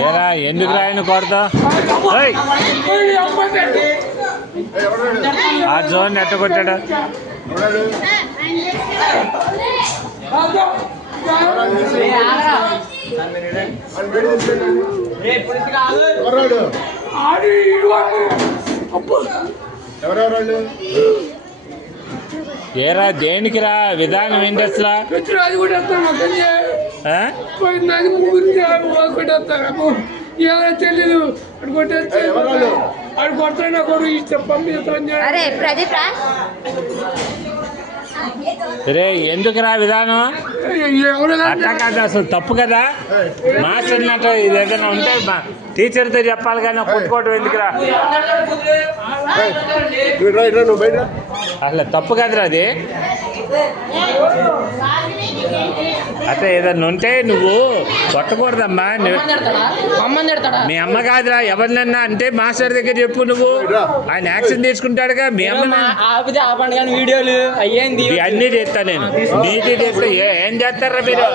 ఏరా ఎందుకు రాయను కొడతా ఆ జోన్ ఎట్ట కొట్టాడు ఏరా దేనికి రా విధానం ఏంటి అసలు తెలీదు అడు కొడతా కొడు ఇష్టం పంపిస్తాను రే ఎందుకురా విధానం అట్లా కాదు అసలు తప్పు కదా మాస్టర్ అన్నట్టు ఇది ఏదైనా ఉంటే టీచర్తో చెప్పాలి కానీ కొట్టుకోవడం ఎందుకురా అసలు తప్పు కదరా అది అట్లా ఏదన్నా ఉంటే నువ్వు కొట్టకూడదమ్మా మీ అమ్మ కాదురా ఎవరినన్నా అంటే మాస్టర్ దగ్గర చెప్పు నువ్వు ఆయన యాక్షన్ తీసుకుంటాడుగా మీ అమ్మ వీడియోలు అయ్యేంది అన్నీ చేస్తా నేను నీటి చేస్తా ఏం చేస్తారా మీరు